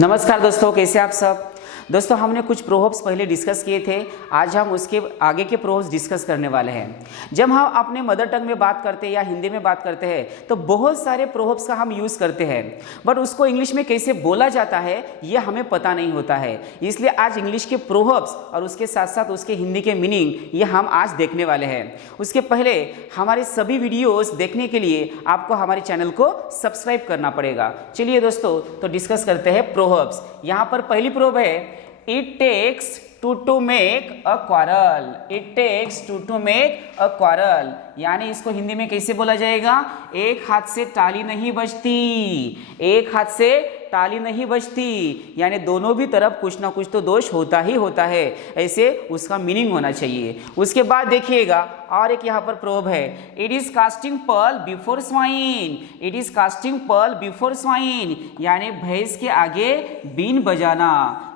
नमस्कार दोस्तों, कैसे आप सब। दोस्तों हमने कुछ प्रोवर्ब्स पहले डिस्कस किए थे। आज हम उसके आगे के प्रोवर्ब्स डिस्कस करने वाले हैं। जब हम अपने मदर टंग में बात करते हैं या हिंदी में बात करते हैं तो बहुत सारे प्रोवर्ब्स का हम यूज़ करते हैं, बट उसको इंग्लिश में कैसे बोला जाता है ये हमें पता नहीं होता है। इसलिए आज इंग्लिश के प्रोवर्ब्स और उसके साथ साथ उसके हिंदी के मीनिंग ये हम आज देखने वाले हैं। उसके पहले हमारे सभी वीडियोज़ देखने के लिए आपको हमारे चैनल को सब्सक्राइब करना पड़ेगा। चलिए दोस्तों, तो डिस्कस करते हैं प्रोवर्ब्स। यहाँ पर पहली प्रोवर्ब है, It takes two to make a quarrel. It takes two to make a quarrel. यानी इसको हिंदी में कैसे बोला जाएगा? एक हाथ से ताली नहीं बजती, एक हाथ से ताली नहीं बजती, यानी दोनों भी तरफ कुछ ना कुछ तो दोष होता ही होता है, ऐसे उसका मीनिंग होना चाहिए। उसके बाद देखिएगा और एक यहाँ पर प्रोवर्ब है, it is casting pearl before swine. It is casting pearl before swine, यानी भैंस के आगे बीन बजाना,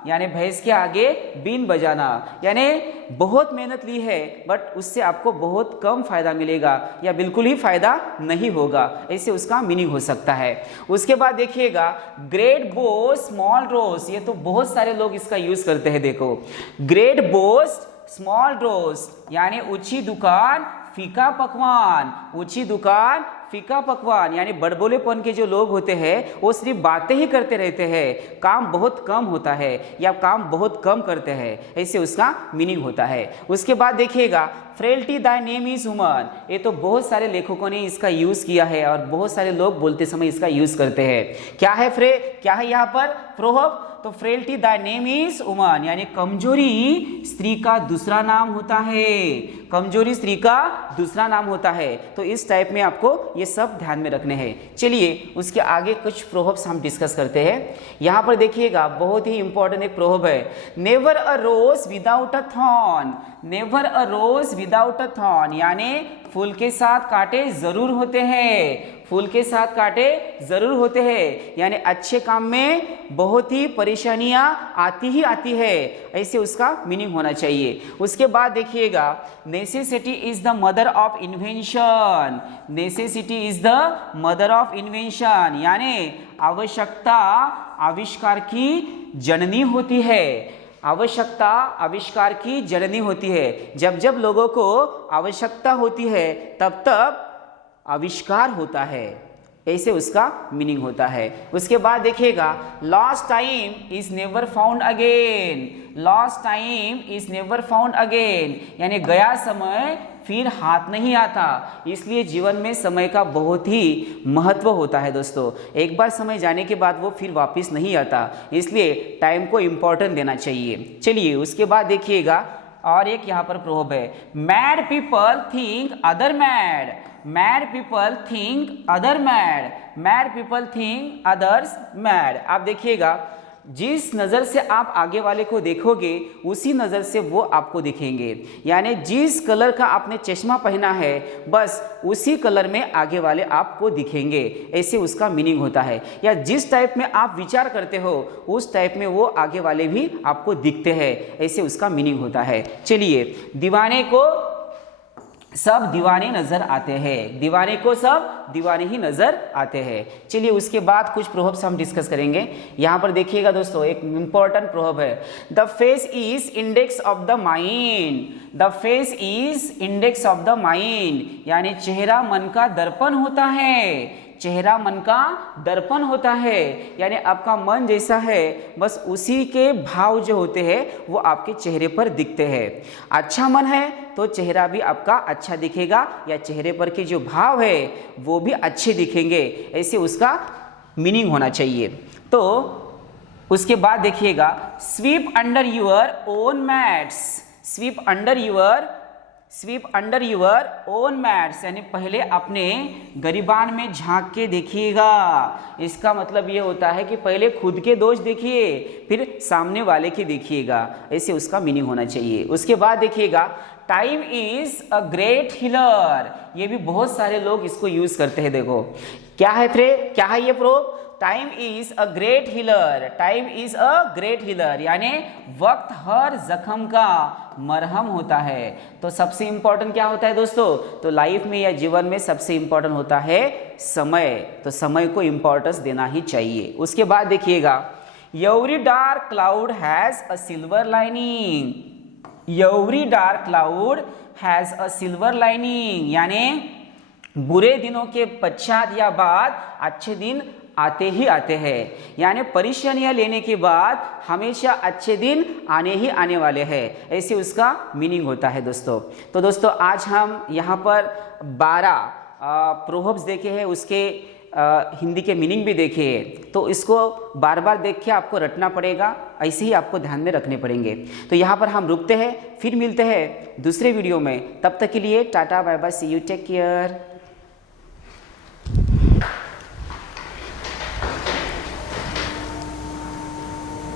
यानी भैंस के आगे बीन बजाना, यानी बहुत मेहनत ली है बट उससे आपको बहुत कम फायदा मिलेगा या बिल्कुल ही फायदा नहीं होगा, ऐसे उसका मीनिंग हो सकता है। उसके बाद देखिएगा, ग्रेट बोस स्मॉल रोस। ये तो बहुत सारे लोग इसका यूज करते हैं। देखो, ग्रेट बोस स्मॉल रोस, यानी ऊंची दुकान फीका पकवान, ऊंची दुकान फीका पकवान, यानी बड़बोलेपन के जो लोग होते हैं वो सिर्फ बातें ही करते रहते हैं, काम बहुत कम होता है या काम बहुत कम करते हैं, ऐसे उसका मीनिंग होता है। उसके बाद देखिएगा, फ्रेल्टी दाय नेम इज वुमन। ये तो बहुत सारे लेखकों ने इसका यूज किया है और बहुत सारे लोग बोलते समय इसका यूज करते हैं। क्या है क्या है यहाँ पर प्रोवर्ब? तो फ्रेल्टी दाय नेम इज वुमन, यानी कमजोरी स्त्री का दूसरा नाम होता है, कमजोरी स्त्री का दूसरा नाम होता है। तो इस टाइप में आपको ये सब ध्यान में रखने हैं। चलिए उसके आगे कुछ प्रोवर्ब्स हम डिस्कस करते हैं। यहाँ पर देखिएगा, बहुत ही इंपॉर्टेंट एक प्रोवर्ब है, never a rose without a thorn. Never a rose without a thorn, यानी फूल के साथ कांटे जरूर होते हैं, फूल के साथ कांटे जरूर होते हैं, यानी अच्छे काम में बहुत ही परेशानियां आती ही आती है, ऐसे उसका मीनिंग होना चाहिए। उसके बाद देखिएगा, necessity is the mother of invention. Necessity is the mother of invention, यानी आवश्यकता आविष्कार की जननी होती है। आवश्यकता आविष्कार की जननी होती है। जब जब लोगों को आवश्यकता होती है तब तब आविष्कार होता है, ऐसे उसका मीनिंग होता है। उसके बाद देखिएगा, lost time is never found again. Lost time is never found again, यानी गया समय फिर हाथ नहीं आता। इसलिए जीवन में समय का बहुत ही महत्व होता है दोस्तों। एक बार समय जाने के बाद वो फिर वापस नहीं आता, इसलिए टाइम को इम्पोर्टेंट देना चाहिए। चलिए उसके बाद देखिएगा और एक यहाँ पर प्रोवर्ब है, mad people think other mad. Mad people think other mad. Mad people think others mad. आप देखिएगा, जिस नज़र से आप आगे वाले को देखोगे उसी नज़र से वो आपको दिखेंगे, यानी जिस कलर का आपने चश्मा पहना है बस उसी कलर में आगे वाले आपको दिखेंगे, ऐसे उसका मीनिंग होता है। या जिस टाइप में आप विचार करते हो उस टाइप में वो आगे वाले भी आपको दिखते हैं, ऐसे उसका मीनिंग होता है। चलिए, दीवाने को सब दीवाने नजर आते हैं। दीवाने को सब दीवाने ही नजर आते हैं। चलिए उसके बाद कुछ प्रोवर्ब्स हम डिस्कस करेंगे। यहाँ पर देखिएगा दोस्तों, एक इंपॉर्टेंट प्रोवर्ब है, the face is index of the mind. The face is index of the mind, यानी चेहरा मन का दर्पण होता है। चेहरा मन का दर्पण होता है, यानी आपका मन जैसा है बस उसी के भाव जो होते हैं वो आपके चेहरे पर दिखते हैं। अच्छा मन है तो चेहरा भी आपका अच्छा दिखेगा या चेहरे पर के जो भाव है वो भी अच्छे दिखेंगे, ऐसे उसका मीनिंग होना चाहिए। तो उसके बाद देखिएगा, sweep under your own mats. Sweep under your own mats, यानी पहले अपने गरिबान में झांक के देखिएगा। इसका मतलब ये होता है कि पहले खुद के दोष देखिए फिर सामने वाले के देखिएगा, ऐसे उसका मीनिंग होना चाहिए। उसके बाद देखिएगा, time is a great healer. ये भी बहुत सारे लोग इसको यूज करते हैं। देखो क्या है ये proverb? Time is a great healer. Time is a great healer, यानी वक्त हर जख्म का मरहम होता है। तो सबसे इंपॉर्टेंट क्या होता है दोस्तों? तो लाइफ में या जीवन में सबसे इंपॉर्टेंट होता है समय। तो समय को इंपॉर्टेंस देना ही चाहिए। उसके बाद देखिएगा, every dark cloud has a silver lining. Every dark cloud has a silver lining, यानी बुरे दिनों के पश्चात या बाद अच्छे दिन आते ही आते हैं, यानी परेशानियां लेने के बाद हमेशा अच्छे दिन आने ही आने वाले हैं, ऐसे उसका मीनिंग होता है दोस्तों। तो दोस्तों आज हम यहाँ पर 12 प्रोवर्ब्स देखे हैं, उसके हिंदी के मीनिंग भी देखे हैं, तो इसको बार बार देख के आपको रटना पड़ेगा, ऐसे ही आपको ध्यान में रखने पड़ेंगे। तो यहाँ पर हम रुकते हैं, फिर मिलते हैं दूसरे वीडियो में। तब तक के लिए tata bye bye, see you, take care.